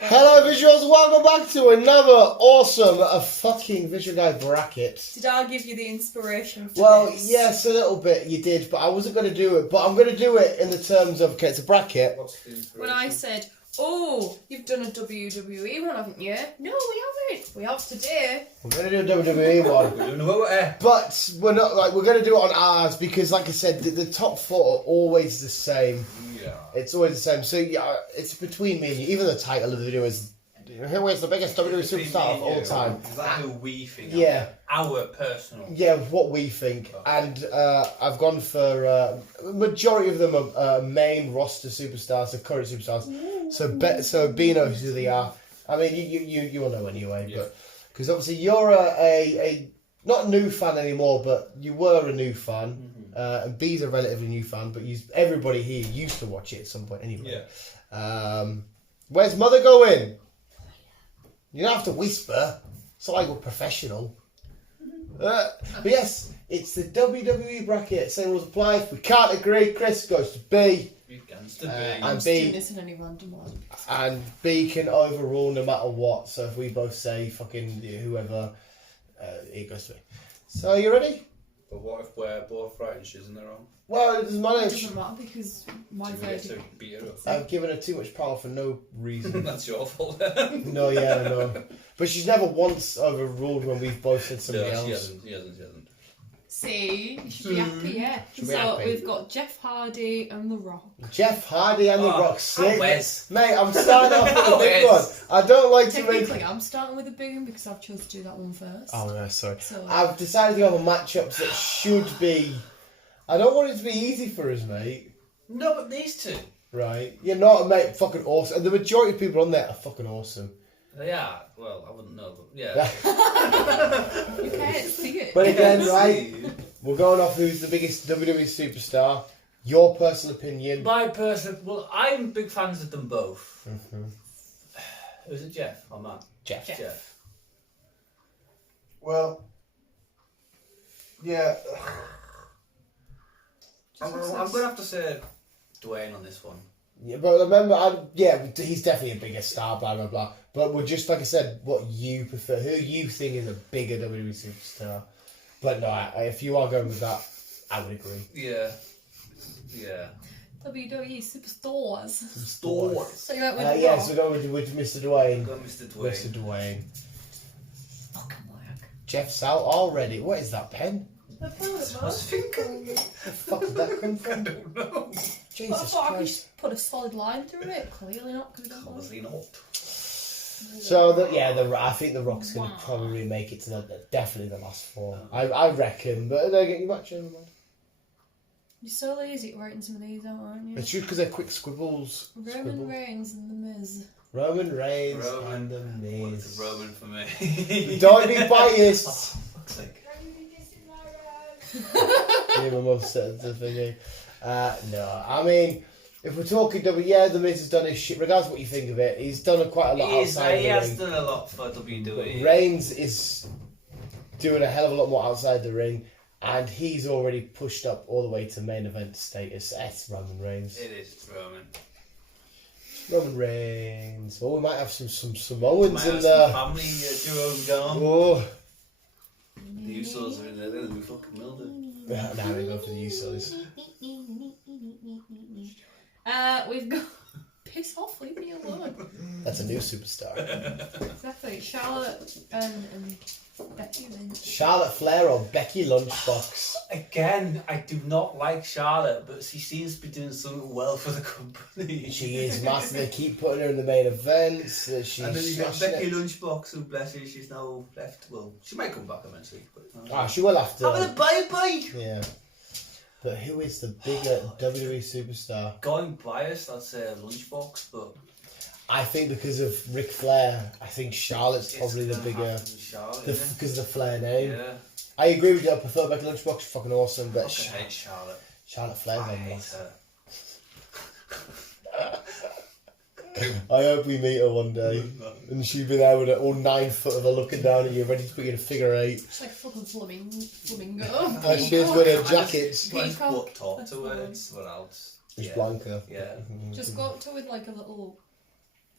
Hello visuals, welcome back to another awesome fucking Visual Guy bracket. Did I give you the inspiration for Well, this? yes, a little bit you did, but I wasn't going to do it. But I'm going to do it in the terms of, okay, it's a bracket. What's the inspiration? When I said, oh, you've done a WWE one, haven't you? No, we haven't. We have today. We're going to do a WWE one. We're doing a But we're not, like, we're going to do it on ours because, like I said, the top four are always the same. Yeah. It's always the same. So, yeah, it's between me and you. Even the title of the video is, who is the biggest WWE superstar of all time? Is that who we think? Yeah. Our personal. Yeah, what we think. Okay. And I've gone for majority of them are main roster superstars, the current superstars. So Bean knows who they are. I mean, you will know anyway, Yeah. but because obviously you're a not new fan anymore, but you were a new fan. And B's a relatively new fan, but everybody here used to watch it at some point anyway. Yeah. Where's Mother going? You don't have to whisper. It's not like we're professional. But yes, it's the WWE bracket. Same rules apply. If we can't agree, Chris goes to B. Against the And I'm just B doing this in any random one. and B can overrule no matter what. So if we both say fucking whoever, it goes to B. So you ready? But what if we're both right and she's in the wrong? Well, it doesn't It matter. doesn't matter because my Do we get to verdict. beat her up? I've given her too much power for no reason. That's your fault. No, yeah, no. But she's never once overruled when we've both said somebody No, she else. hasn't. See, you should be happy, yeah. Should be So happy. we've got Jeff Hardy and The Rock. Jeff Hardy and The Oh, Rock. Sick. Wes. Mate, I'm starting off with the big one. Wes. I don't like to make... Technically, I'm starting with the big one because I've chosen to do that one first. Oh, no, sorry. So, I've decided to go for matchups that should be... I don't want it to be easy for us, mate. No, but these two. Right? You're not, mate, fucking awesome. And the majority of people on there are fucking awesome. They are. Well, I wouldn't know, but yeah. you can't see it. But again, Yeah, right, see. we're going off who's the biggest WWE superstar. Your personal opinion. My personal. Well, I'm big fans of them both. Was it Jeff or Matt? Jeff. Well, yeah. I'm gonna have to say Dwayne on this one. Yeah, but remember, he's definitely a bigger star, blah, blah, blah. But we're just, like I said, what you prefer, who you think is a bigger WWE superstar. But no, if you are going with that, I would agree. Yeah. WWE Superstars. Stores. So you went with The Yes, Rock. we're going with Mr. Dwayne. Go Mr. Dwayne. Mr. Dwayne. Fucking work. Jeff's out already. What is that, pen? I was thinking. Where the fuck did that come from? don't know. I Jesus thought I could Christ. just put a solid line through it. Clearly not. Cause Obviously not. So, I think The Rock's going to probably make it to definitely the last four. I reckon, but they get you much in mind. You're so lazy at writing some of these out, aren't you? It's just because they're quick scribbles. Roman Reigns and The Miz. Roman Reigns Roman. and The Well, Miz. it's a Roman for me. Don't be biased. Fuck's sake. Yeah, my mum said the thing. No, I mean, if we're talking The Miz has done his shit, regardless of what you think of it, he's done quite a lot outside He the has ring. done a lot for WWE. Reigns is doing a hell of a lot more outside the ring, and he's already pushed up all the way to main event status. It's Roman Reigns. It is Roman. Roman Reigns. Oh, we might have some Samoans Might in have there. some family duo going. Oh, The Usos are in there. They're going to be fucking murdered. now we go for the Usos. We've got... Piss off, leave me alone. That's a new superstar. Exactly. Charlotte and Becky Lynch. Charlotte Flair or Becky Lunchbox. Again, I do not like Charlotte, but she seems to be doing something well for the company. She is massive. They keep putting her in the main events. She's And then you got smashing Becky it. Lunchbox, who bless her, she's now left. Well, she might come back eventually. But She will have to. having a bye-bye! Yeah. But who is the bigger WWE superstar? Going biased, I'd say Lunchbox, but I think because of Ric Flair, I think Charlotte's probably the bigger. Charlotte, Because of the Flair name. yeah. I agree with you. I prefer Becky Lunchbox. Fucking awesome. But I hate Charlotte. Charlotte Flair's I on hate this. her. I hope we meet her one day. And she'd be there with all 9 foot of her looking down at you, ready to put you in a figure 8. It's like fucking flamingo. And she's with her jackets. What talk to her? It's what else? Just Blanca. Yeah. Just go up to her with like a little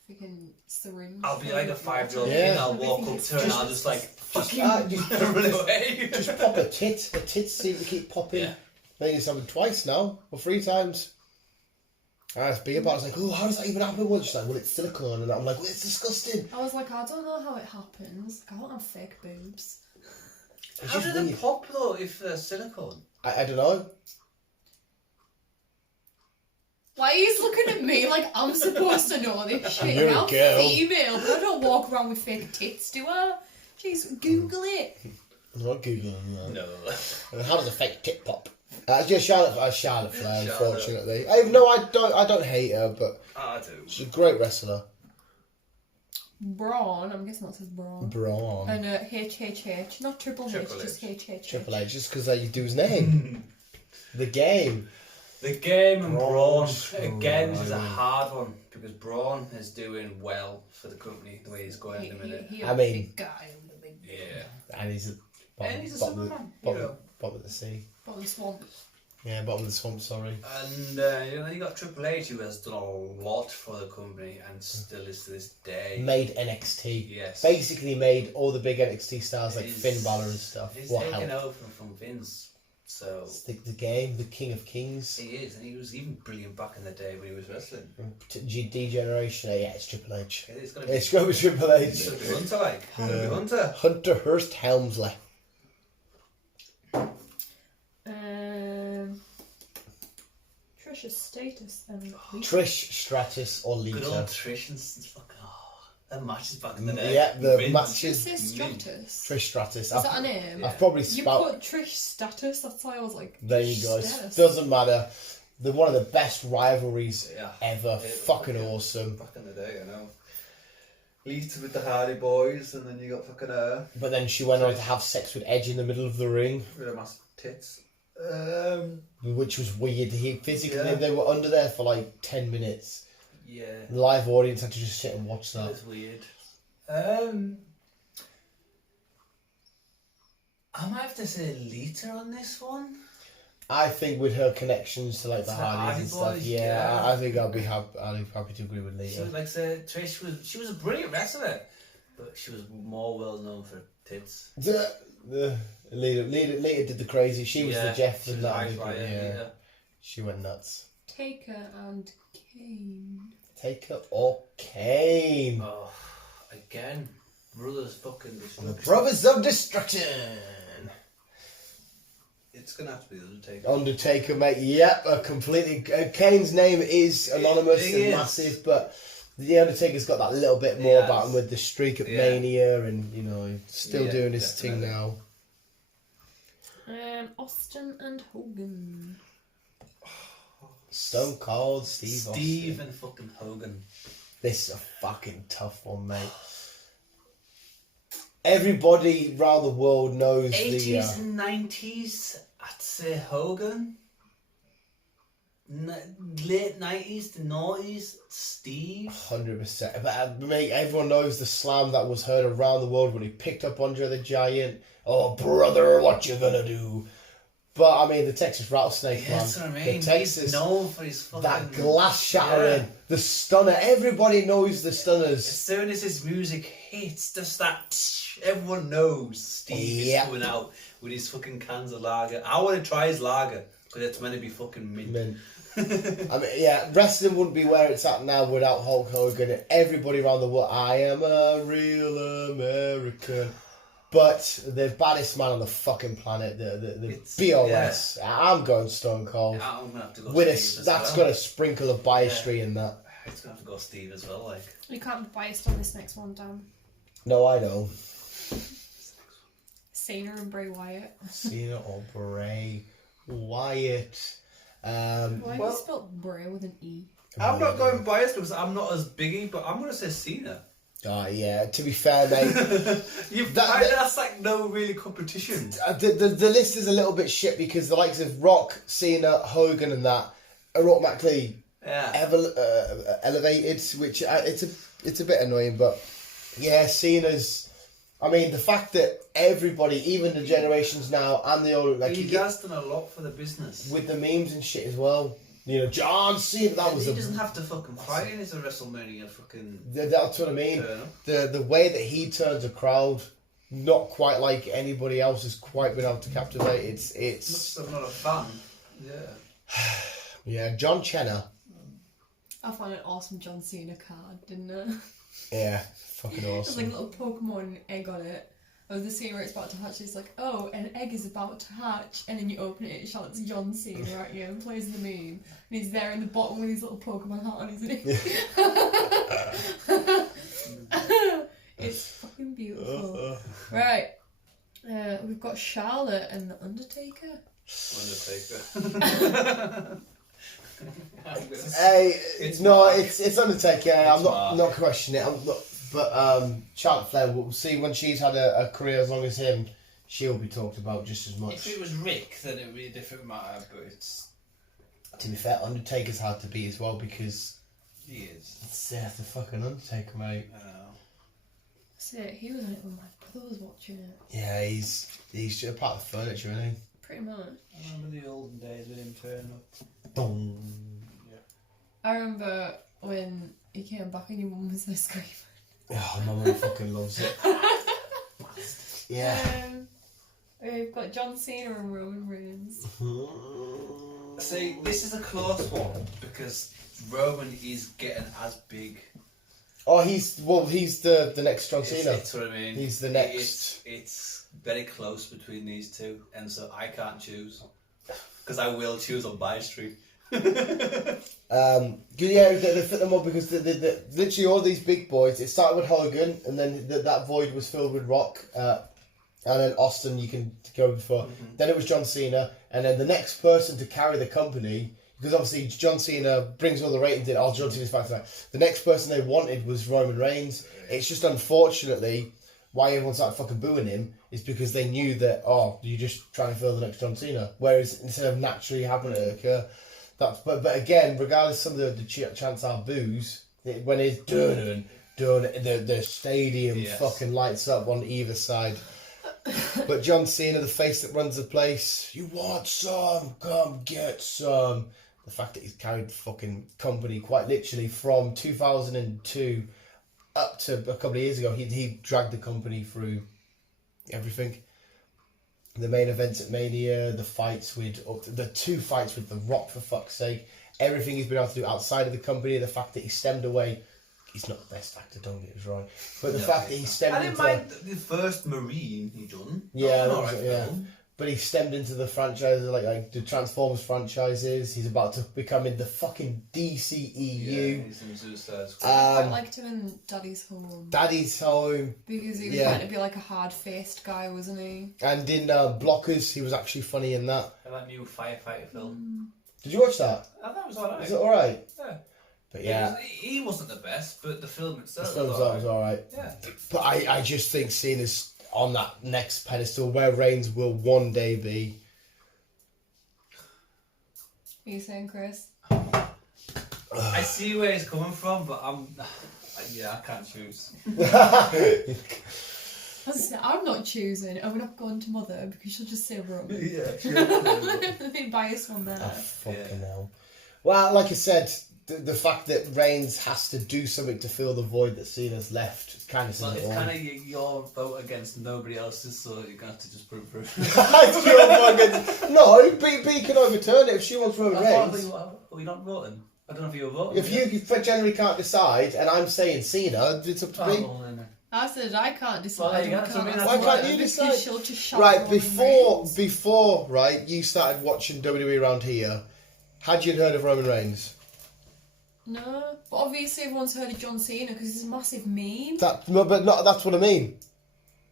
freaking syringe. I'll be like a 5-year-old Yeah. kid. I'll walk up to her and I'll just like fucking just run away. Just pop a tit. Her tits seem to keep popping. Yeah. I think it's happened twice now, or 3 times. I asked Bea about it. I was like, oh, how does that even happen? Well, she's like, well, it's silicone. And I'm like, well, it's disgusting. I was like, I don't know how it happens. I don't have fake boobs. It's How just do they weird. pop though if they're silicone? I don't know. Why are you looking at me like I'm supposed to know this shit? You're a I'm girl. female, but I don't walk around with fake tits, do I? Jeez, Google it. I'm not Googling that. No. How does a fake tit pop? Just Charlotte Flair, Charlotte. unfortunately. I don't hate her, but I do. she's a great wrestler. Braun, I'm guessing that says Braun. Braun. And HHH, not Triple H, Triple just HHH. Triple H, just because you do his name. The game. The game and Braun, Braun again, this is a Strowman. hard one because Braun is doing well for the company the way he's going at the minute. He I a mean- big guy with a big Yeah. And he's And he's a bottom, Superman, bottom, you know. bottom of the sea. bottom swamp. Yeah, bottom of the swamp, sorry. And you got Triple H who has done a lot for the company and still is to this day. Made NXT. Yes. Basically made all the big NXT stars like He's- Finn Balor and stuff. He's What taken help? over from Vince. So It's the game, the king of kings. he is, and he was even brilliant back in the day when he was wrestling. Degeneration, yeah, it's Triple H. It's gonna be, It's going to be Triple H. it's gonna be Hunter like. It's gonna be Hunter. Hunter Hearst Helmsley. Trisha's status and Trish Stratus or Good Lita. old Trish and fucking them matches back in the day. Yeah, the Vince. matches. Say Stratus. Trish Stratus. Is that a name? I've probably You spout. put Trish status, that's why I was like, There you go. status. Doesn't matter. They're one of the best rivalries Yeah. ever. Yeah, fucking awesome. Back in the day, I know. Lita with the Hardy Boys, and then you got fucking her But then she went on to have sex with Edge in the middle of the ring, with her massive tits. which was weird. He physically Yeah. they were under there for like 10 minutes. Yeah, The live audience had to just sit and watch that. that's weird. I might have to say Lita on this one. I think with her connections to like the To the Hardys and Hardy stuff, Boys, yeah, yeah. I think I'd be happy to agree with So, Lita. like I said, Trish was a brilliant wrestler, but she was more well known for tits. Lita did the crazy. She was the Jeff she and was that. Ice Rider, Yeah, she went nuts. Taker and Kane. Taker or Kane? Oh, again, brothers fucking The destruction. Brothers of Destruction. It's gonna have to be the Undertaker. Undertaker, mate. Yep, completely. Kane's name is anonymous It and is. massive, but the Undertaker's got that little bit more He about has. him with the streak at Yeah. Mania, and still Yeah, doing his thing definitely. now. Austin and Hogan. Stone Cold Steve Steve Austin. and fucking Hogan. This is a fucking tough one, mate. Everybody around the world knows 80s and 90s, I'd say Hogan. Late 90s to 90s, Steve. 100%. But mate, everyone knows the slam that was heard around the world when he picked up Andre the Giant. Oh, brother, what you gonna do? But I mean, the Texas Rattlesnake, Yeah, man. that's what I mean. The Texas, He's known for his fucking... that glass shattering, Yeah. the stunner. Everybody knows the As stunners. soon as his music hits, just that... Everyone knows Steve Yeah. is coming out with his fucking cans of lager. I want to try his lager, because it's meant to be fucking mint. Man. I mean, yeah, wrestling wouldn't be where it's at now without Hulk Hogan. Everybody around the world, I am a real American. But the baddest man on the fucking planet, the It's- BOS. I'm going Stone Cold. I'm going to have to go With Steve as that's well. got a sprinkle of biastry in that. It's going to have to go Steve as well, like. You can't be biased on this next one, Dan. No, I don't. Cena and Bray Wyatt. Cena or Bray Wyatt. Why do you spell Bray with an E? I'm not going biased because I'm not as biggie, but I'm going to say Cena. Yeah, to be fair, mate. That's like no really competition. The list is a little bit shit because the likes of Rock, Cena, Hogan and that are automatically elevated, which it's a bit annoying, but yeah, Cena's. I mean, the fact that everybody, even the generations now and the older, like he has done a lot for the business with the memes and shit as well. You know, John Cena. That was. He doesn't have to fucking fight in his WrestleMania. Fucking. That's what I mean. The way that he turns a crowd, not quite like anybody else has quite been able to captivate. It's. Much as I'm not a fan. Yeah. Yeah, John Cena. I found an awesome John Cena card, didn't it? Yeah, fucking There's awesome. like a little Pokemon egg on it. Of the scene where it's about to hatch, it's like, oh, an egg is about to hatch, and then you open it, it shouts John Cena at you and plays the meme. And he's there in the bottom with his little Pokemon hat on, isn't he? It's fucking beautiful. Right. We've got Charlotte and the Undertaker. Hey, It's it's Undertaker. I'm Mark. not questioning it. I'm not, but Charlotte Flair, we'll see when she's had a career as long as him, she'll be talked about just as much. If it was Rick, then it would be a different matter. But it's To be fair, Undertaker's hard to beat as well because he is. it's the fucking Undertaker, mate. I know. That's it. He was on it when my brother was watching it. Yeah, he's just a part of the furniture, isn't he? Pretty much. I remember the olden days with him turning up. Boom. I remember when he came back and your mum was there screaming. Oh, my mum fucking loves it. Yeah. We've got John Cena and Roman Reigns. See, this is a close one because Roman is getting as big. Oh, he's the next John Cena. That's what I mean. He's the next. It's very close between these two, and so I can't choose because I will choose on my street. Yeah, they fit them up because the literally all these big boys. It started with Hogan, and then that void was filled with Rock, and then Austin. You can go before. Mm-hmm. Then it was John Cena, and then the next person to carry the company, because obviously John Cena brings all the ratings in. Oh, John Cena's back to back. The next person they wanted was Roman Reigns. It's just unfortunately why everyone started fucking booing him is because they knew that you're just trying to fill the next John Cena. Whereas instead of naturally having it occur. But again, regardless of some of the chants are boos, when it's done, the stadium fucking lights up on either side. But John Cena, the face that runs the place, you want some? Come get some. The fact that he's carried the fucking company quite literally from 2002 up to a couple of years ago, he dragged the company through everything. The main events at Mania, the two fights with The Rock, for fuck's sake, everything he's been able to do outside of the company, the fact that he stemmed away, he's not the best actor, don't get us wrong, but the fact that he stemmed I didn't mind the first Marine he done. Yeah, That was an alright film. but he stemmed into the franchises, like the Transformers franchises. He's about to become in the fucking DCEU. Yeah, he's in Suicide Squad. I liked him in Daddy's Home. Daddy's Home. Because he was meant to be like a hard-faced guy, wasn't he? And in Blockers, he was actually funny in that. And that new firefighter film. Did you watch that? I thought it was alright. Was it alright? Yeah. But yeah. He wasn't the best, but the film itself was alright. Yeah. But I just think Cena's on that next pedestal where Reigns will one day be. What are you saying, Chris? I see where he's coming from, but I can't choose. I'm not choosing. I'm not going to Mother because she'll just say Roman. Yeah, The biased one there. Oh, fucking hell. Well, like I said, the fact that Reigns has to do something to fill the void that Cena's left kind of Well, says it's it all. kind of your vote against nobody else's, so you're going to have to just put it through. It's your vote against- No, B can overturn it if she wants Roman Reigns. Are we not voting? I don't know if you were voting. If you generally can't decide, and I'm saying Cena, it's up to me. I said I can't decide. Well, there you go. So Why can't you Because decide? she'll just shout Right, Roman Reigns. before, right, you started watching WWE around here, had you heard of Roman Reigns? No, but obviously everyone's heard of John Cena because he's a massive meme. That's what I mean.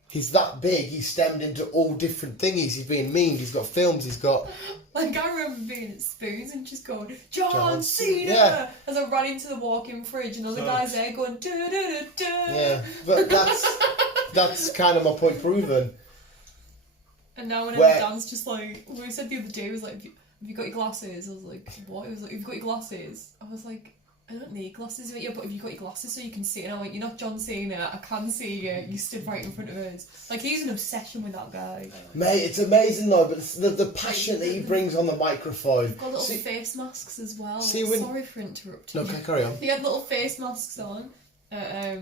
He's that big, he's stemmed into all different thingies. He's being memed, he's got films, he's got... Like, I remember being at Spoons and just going, John Cena, Cena! yeah. As I ran into the walk-in fridge and all the guys there going, do-do-do-do. Yeah, but that's kind of my point proven. And now whenever Where- Dan's just like, we said the other day, was like, have you got your glasses? I was like, what? He was like, have you got your glasses? I was like, I don't need glasses. Yeah, but have you got your glasses so you can see? And I'm like, you're not John Cena. I can see you. You stood right in front of us. Like, he's an obsession with that guy. Mate, it's amazing though, but the passion that he brings on the microphone. Got little face masks as well. See when... Sorry for interrupting. Okay, carry on. He had little face masks on at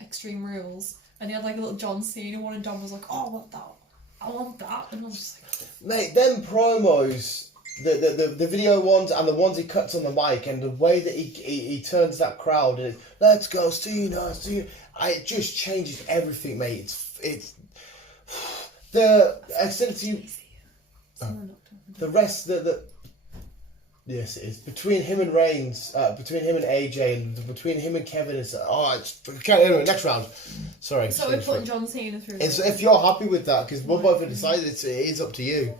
Extreme Rules, and he had like a little John Cena one, and John was like, oh, I want that. I want that. And I was just like... Mate, them promos, the video ones and the ones he cuts on the mic, and the way that he turns that crowd, and let's go, Cena, it just changes everything, mate. It's the extended the rest yes, it is between him and Reigns, between him and AJ, and between him and Kevin. It's anyway, next round. Sorry. So we're putting John Cena through. If you're happy with that, because we'll both have decided it is up to you.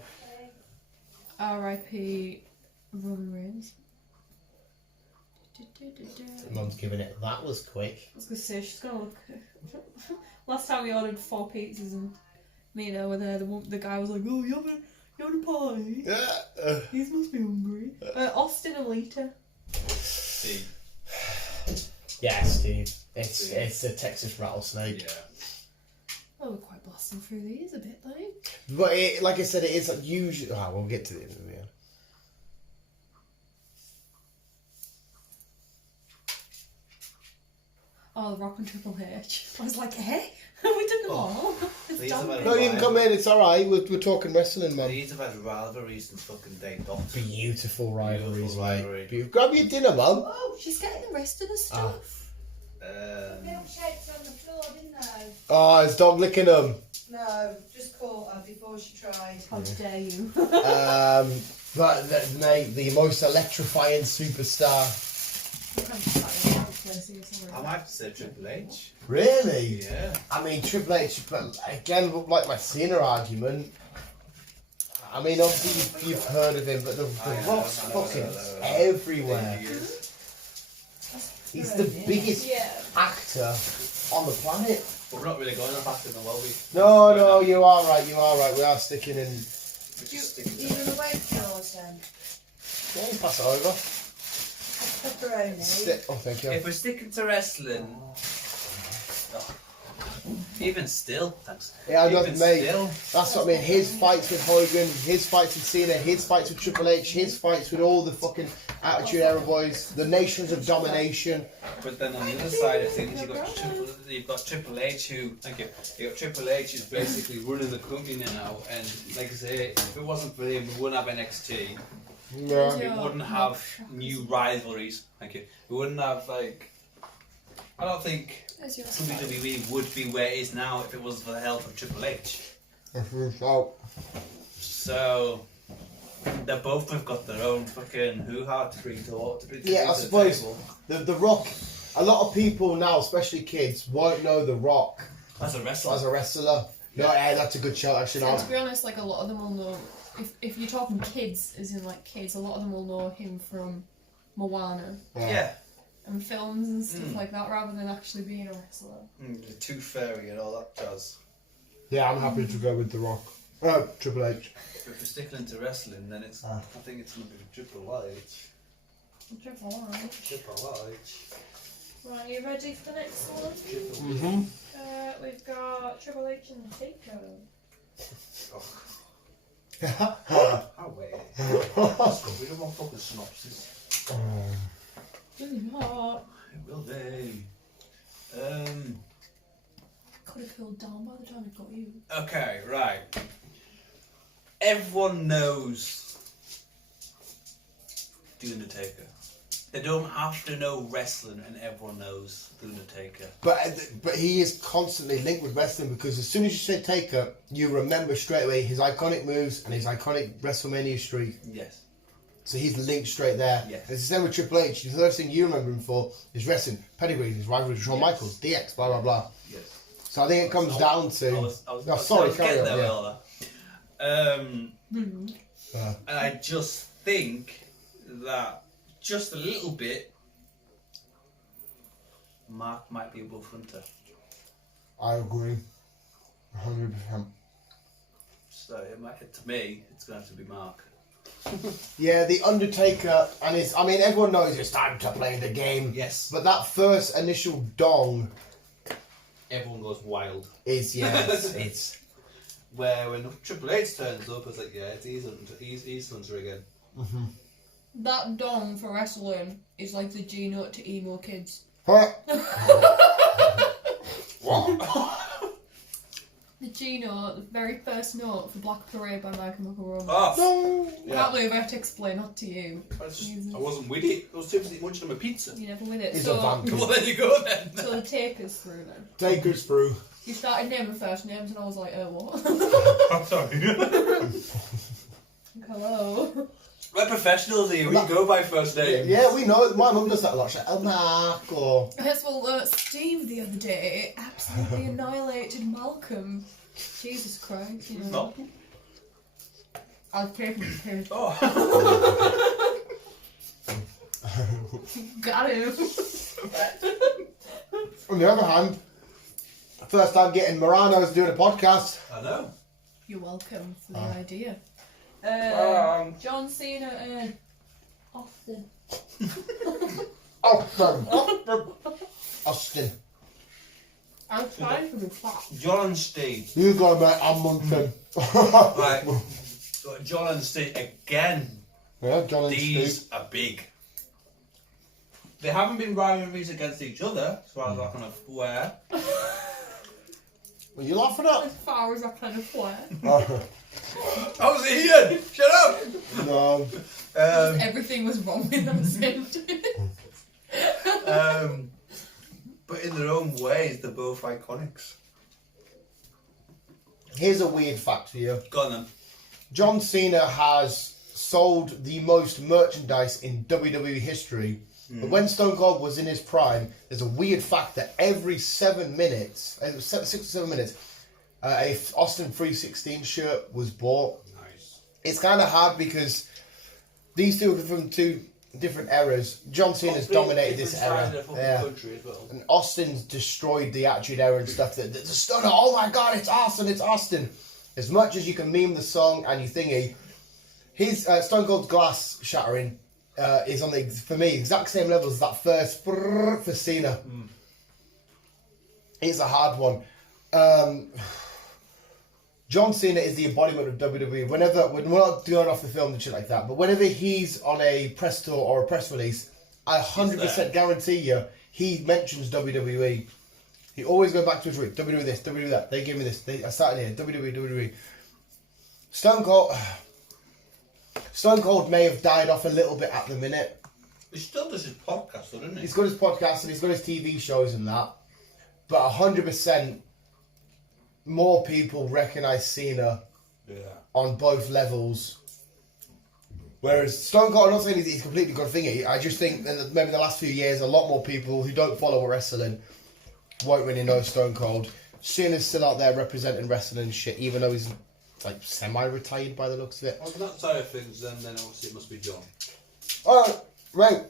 R.I.P. Roman Reigns. Mum's giving it. That was quick. I was gonna say she's gonna look. Last time we ordered 4 pizzas and me and her were there. The guy was like, "Oh, you having a pie? Yeah. These must be hungry." Austin and Lita. Steve. Yeah, Steve. It's a Texas rattlesnake. Yeah. Oh, we're quite blasting through these a bit, like. But like I said, it is usually. Oh, we'll get to the end of it. Oh, The Rock and Triple H. I was like, hey, we did them all. It's done. No, you can come in. It's all right. We're talking wrestling, man. These have had rivalries and fucking day dot. Beautiful rivalries, Beautiful rivalry. like. Grab your dinner, mum. Oh, she's getting the rest of the stuff. Milkshakes on the floor, didn't they? Oh, is dog licking them? No, just caught her before she tried. How dare you? But mate, the most electrifying superstar. I might have to say Triple H. Really? Yeah. I mean, Triple H, but again, like my Cena argument. I mean, obviously you've heard of him, but the Rock's fucking everywhere. He's the biggest actor on the planet. But we're not really going on back to the lobby. No, you are right. We are sticking in. Even the weight floors then? Yeah, you pass it over. Pepperoni. Oh, thank you. If we're sticking to wrestling, even still, thanks. Yeah, Even mate. still, That's what I mean. His fights with Hogan, his fights with Cena, his fights with Triple H, his fights with all the fucking Attitude Era boys, the Nations of Domination. But then on the other side of things, you've got Triple H who, thank you. You got Triple H who's basically running the company now, and like I say, if it wasn't for him, we wouldn't have NXT. Yeah. We wouldn't have new rivalries. Thank you. We wouldn't have like. I don't think WWE would be where it is now if it wasn't for the help of Triple H. So they both have got their own fucking hoo-ha to bring to Yeah, I suppose the Rock. A lot of people now, especially kids, won't know the Rock as a wrestler. No, yeah, that's a good shout. Actually, And to be honest, like a lot of them will know. If you're talking kids, as in like kids, a lot of them will know him from Moana. Yeah. And films and stuff like that, rather than actually being a wrestler. The Tooth Fairy and all that jazz. Yeah, I'm happy to go with the Rock. Triple H. If we're sticking into wrestling, then it's. I think it's going to be Triple H. Triple H. Triple H. Right, you ready for the next one? Mm-hmm. We've got Triple H and Taker. Oh wait. We don't want fucking synopsis. Really hot. It will be. Could have cooled down by the time it got you. Okay, right. Everyone knows The Undertaker. They don't have to know wrestling, and everyone knows The Undertaker. But he is constantly linked with wrestling because as soon as you say Taker, you remember straight away his iconic moves and his iconic WrestleMania streak. Yes. So he's linked straight there. Yes. It's the same with Triple H. The first thing you remember him for is wrestling, pedigree, his rivalry with Shawn Michaels, DX, blah blah blah. Yes. So I think it comes down to. I was carry on. there Yeah. with that. And I just think that just a little bit, Mark might be above Hunter. I agree, 100%. So it might, to me, it's going to have to be Mark. Yeah, the Undertaker, and everyone knows it's time to play the game. Yes. But that first initial dong Everyone goes wild. it's Where when Triple H turns up, it's like, yeah, it's East Hunter again. Mm-hmm. That dong for wrestling is like the G note to emo kids. What? The G note, the very first note for Black Parade by My Chemical Romance. Oh, I can't believe I have to explain that to you. I wasn't with it. I was too busy munching on my pizza. You never with it. He's So, a vampire. Well, there you go then. so the Taker's through then. Taker's through. You started naming first names and I was like, oh, what? I'm sorry. Hello. We're professionals here. We go by first name. Yeah, we know. My mum does that a lot. She's like, Marco. Yes, well, Steve the other day absolutely annihilated Malcolm. Jesus Christ, you know. No. I'll pay for him. Oh. Got him. On the other hand, first time getting Morano's doing a podcast. I know. You're welcome for the Oh. idea. John Cena and Austin. Austin. I'm trying to be fat. John and Steve. You go, mate. I'm Munson. Right. So John and Steve again. Yeah, John and These Steve. are big. They haven't been rivalries against each other, as far as I can aware. Were you laughing at? As far as I can afford. I was Ian! Shut up! No. Everything was wrong with them sentence. But in their own ways, they're both iconics. Here's a weird fact for you. Go on then. John Cena has sold the most merchandise in WWE history. But when Stone Cold was in his prime, there's a weird fact that every 7 minutes, 6 or 7 minutes, a Austin 316 shirt was bought. Nice. It's kind of hard because these two are from two different eras. John Cena's dominated this era. Yeah. Country as well. And Austin's destroyed the Attitude Era and stuff. The stunner, oh my god, it's Austin, it's Austin. As much as you can meme the song and you thingy, his Stone Cold's glass shattering is on the, for me, exact same level as that first for Cena. It's a hard one. John Cena is the embodiment of WWE. When we're not going off the film and shit like that, but whenever he's on a press tour or a press release, I 100% guarantee you he mentions WWE. He always goes back to his roots. WWE this, WWE that. They gave me this. I started here. WWE. Stone Cold may have died off a little bit at the minute. He still does his podcast, though, doesn't he? He's got his podcast and he's got his TV shows and that. But 100% more people recognise Cena on both levels. Whereas Stone Cold, I'm not saying he's completely good thingy. I just think that maybe the last few years, a lot more people who don't follow wrestling won't really know Stone Cold. Cena's still out there representing wrestling and shit, even though he's like semi-retired by the looks of it. On that side of things, then obviously it must be John. Alright, right.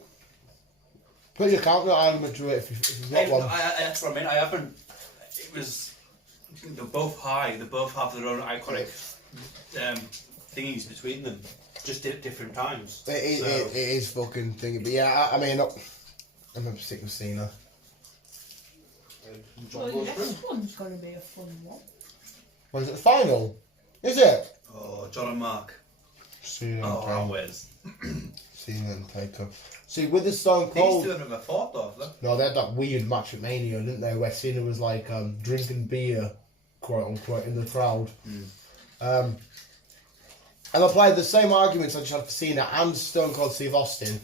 Put your counter element to it if you've got one. That's what I mean. I haven't. It was. They're both high. They both have their own iconic thingies between them. Just different times. It is fucking thingy. But yeah, I mean, I'm sick of Cena. Well, the next one's going to be a fun one. What is it, the final? Is it? Oh, John and Mark. Cena Oh, always. Cena and Taker. See, with the Stone These Cold... two have never fought, though, have they? No, they had that weird match at Mania, didn't they? Where Cena was like drinking beer, quote unquote, in the crowd. And I played the same arguments I just had for Cena and Stone Cold Steve Austin.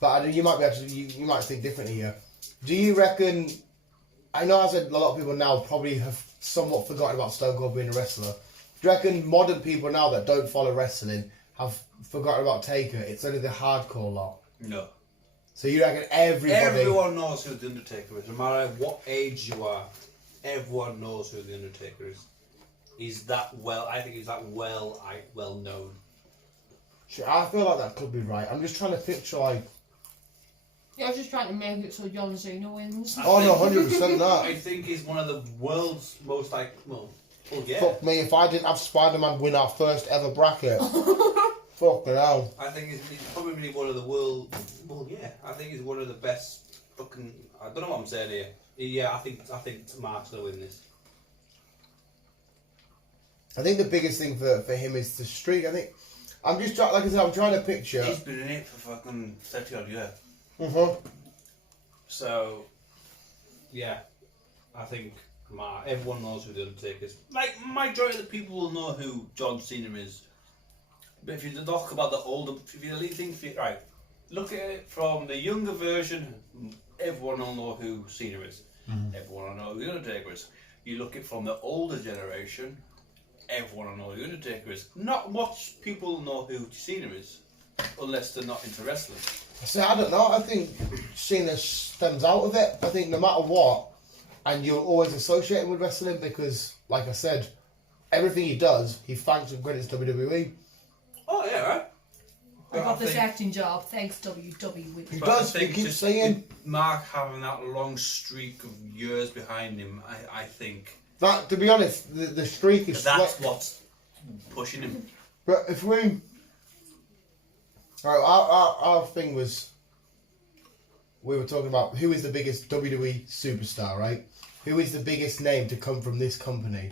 But you might be actually, you might think differently here. Do you reckon... I know as a lot of people now probably have somewhat forgotten about Stone Cold being a wrestler. Do you reckon modern people now that don't follow wrestling have forgotten about Taker? It's only the hardcore lot. No. So you reckon everybody... Everyone knows who The Undertaker is. No matter what age you are, everyone knows who The Undertaker is. He's that well... I think he's that well known. Sure, I feel like that could be right. I'm just trying to picture like... Yeah, I was just trying to make it so John Cena wins. Oh no, 100% that. I think he's one of the world's most yeah. Fuck me, if I didn't have Spider-Man win our first ever bracket. Fucking hell. I think he's probably one of the world. Well, yeah, I think he's one of the best fucking. I don't know what I'm saying here. Yeah, I think Mark's gonna win this. I think the biggest thing for him is the streak. I think I'm just trying, like I said, I'm trying to picture. He's been in it for fucking 30 odd years. So, yeah, I think everyone knows who the Undertaker is. Like, majority of the people will know who John Cena is. But if you talk about the older, if you think, right, look at it from the younger version, everyone will know who Cena is. Everyone will know who the Undertaker is. You look at it from the older generation, everyone will know who the Undertaker is. Not much people know who Cena is, unless they're not into wrestling. See, I don't know. I think Cena stems out of it. I think no matter what, and you'll always associate him with wrestling because, like I said, everything he does, he thanks and credits WWE. Oh yeah, right. I got this acting job, thanks WWE. He does. He keeps saying. Mark having that long streak of years behind him, I think. That, to be honest, the streak is. That's what's pushing him. But if we. Our thing was. We were talking about who is the biggest WWE superstar, right? Who is the biggest name to come from this company?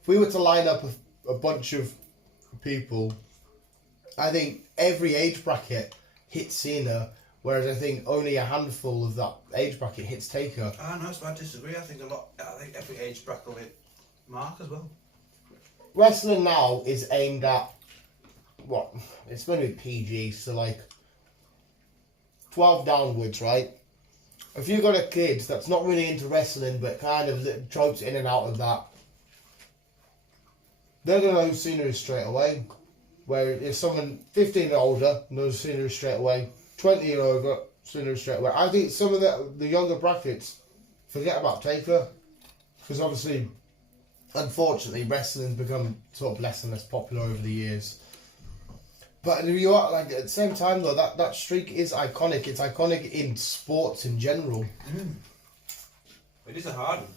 If we were to line up a bunch of people, I think every age bracket hits Cena, whereas I think only a handful of that age bracket hits Taker. Ah, no, I disagree. I think every age bracket will hit Mark as well. Wrestling now is aimed at what? It's going to be PG, so like 12 downwards, right? If you've got a kid that's not really into wrestling but kind of tropes in and out of that, they're going to know who Cena is straight away. Where if someone 15 or older knows Cena is straight away, 20 or over, Cena is straight away. I think some of the younger brackets forget about Taker. Because obviously, unfortunately, wrestling's become sort of less and less popular over the years. But you are, like, at the same time though, that streak is iconic. It's iconic in sports in general. It is a hard one.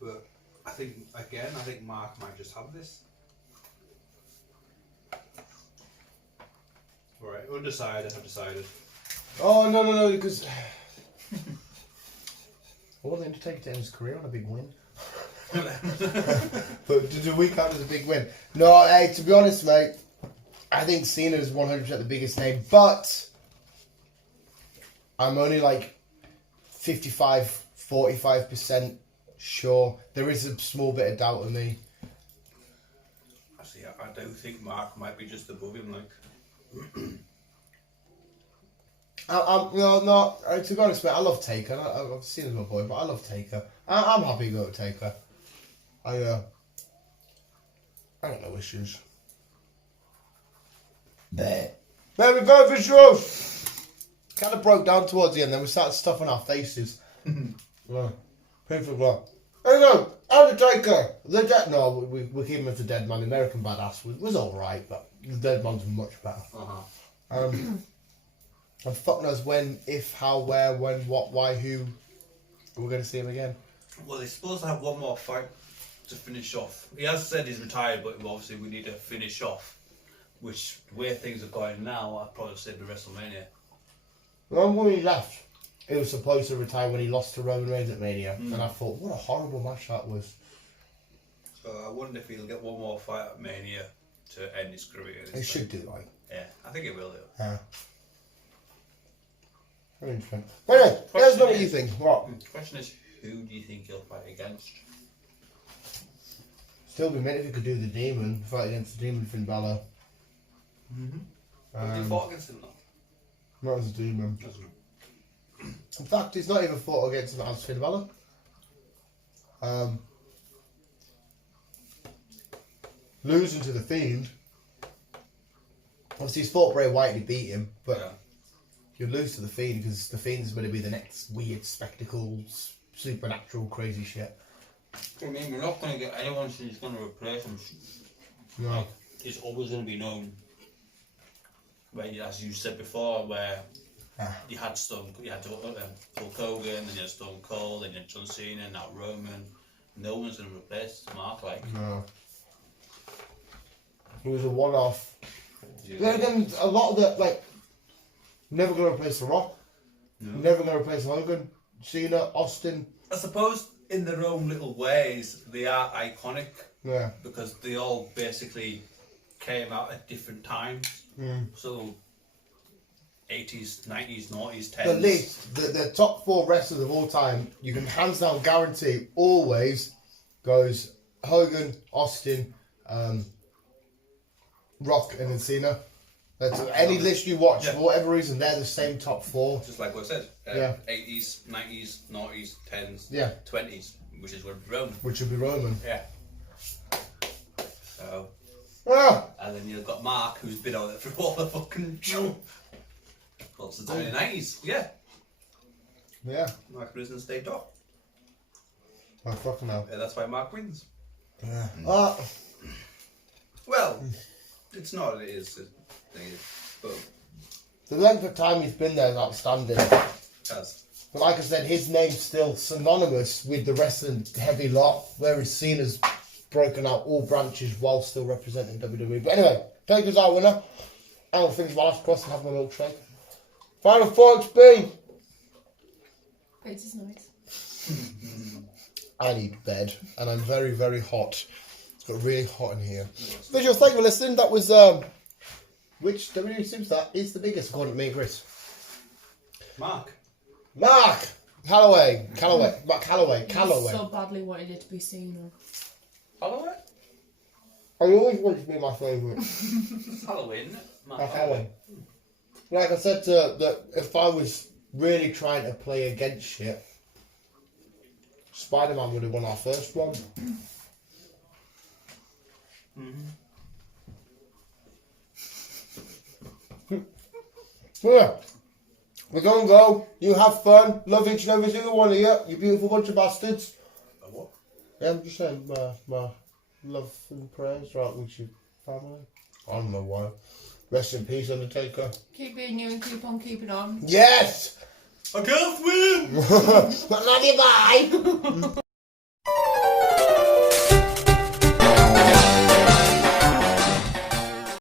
But I think Mark might just have this. Alright, undecided, I've decided. Oh, no, because I want the Undertaker to end his career on a big win. But does a week count as a big win? No, hey, to be honest, mate, I think Cena is 100% the biggest name, but I'm only like 45% sure. There is a small bit of doubt in me. Actually, I do think Mark might be just above him, like. To be honest, mate, I love Taker. I've seen him, my boy, but I love Taker. I'm happy to go with Taker. I got no issues. There we go for sure. Kind of broke down towards the end, then we started stuffing our faces. Painful block. There you go, Undertaker. No, we keep him as the dead man. American Badass was alright, but the dead man's much better. And fuck knows when, if, how, where, when, what, why, who we're going to see him again. Well, he's supposed to have one more fight to finish off. He has said he's retired, but obviously we need to finish off. Which, where things are going now, I'd probably say the WrestleMania. Remember when he left? He was supposed to retire when he lost to Roman Reigns at Mania. And I thought, what a horrible match that was. So I wonder if he'll get one more fight at Mania to end his career. He should do, like. Yeah, I think it will do. Yeah. Very interesting. But anyway, let us know what you think. What? The question is, who do you think he'll fight against? Still be meant if he could do the Demon, fight against the Demon Finn Balor. He fought against him though. Not as a Demon. In fact, he's not even fought against him as Finn Balor. Losing to the Fiend. Obviously, he's fought Bray Wyatt and he beat him, but you lose to the Fiend because the Fiend's going to be the next weird spectacle, supernatural, crazy shit. I mean, we're not going to get anyone who's going to replace him. No. Like, it's always going to be known. Where, as you said before, where you had Hulk Hogan, then you had Stone Cold, then you had John Cena, and now Roman. No one's going to replace Mark, like. No. He was a one-off. Then again, a lot of the, like, never going to replace The Rock. No. Never going to replace Hogan, Cena, Austin. I suppose in their own little ways, they are iconic. Yeah. Because they all basically came out at different times. So 80s, 90s, 90s, 10s. The list, the top 4 wrestlers of all time, you can hands down guarantee always goes Hogan, Austin, Rock, and then Cena. That's any list you watch, for whatever reason, they're the same top 4. Just like what I said. 80s, 90s, 90s, 10s, 20s, which is Roman. Which would be Roman. Yeah. So. Ah! And then you've got Mark, who's been on it through all the fucking well, since the 90s. Yeah. Yeah. Mark Brisbane stayed top. Oh, fucking hell. Yeah, that's why Mark wins. Yeah. Well, it's not. It is. But The length of time he's been there is outstanding. has. But like I said, his name's still synonymous with the wrestling heavy lot, whereas Cena's broken out all branches while still representing WWE. But anyway, Taker's our winner. I'll finish my last cross and have my milkshake. Final thoughts, B. Pizza's nice. I need bed, and I'm very, very hot. It's got really hot in here. Visuals, thank you for listening. That was, which WWE superstar is the biggest, according to me and Chris? Mark. Mark Calloway. Mark Calloway. I so badly wanted it to be Cena. Holloway? I always wanted to be my favourite. Halloween. Mark Calloway. Like I said, that if I was really trying to play against shit, Spider-Man would have won our first one. So yeah, we're going to go. You have fun. Love each and every single one of you. You beautiful bunch of bastards. What? Yeah, I'm just saying my love and prayers right with your family. I don't know why. Rest in peace, Undertaker. Keep being you and keep on keeping on. Yes! I can't swim! Love you, bye!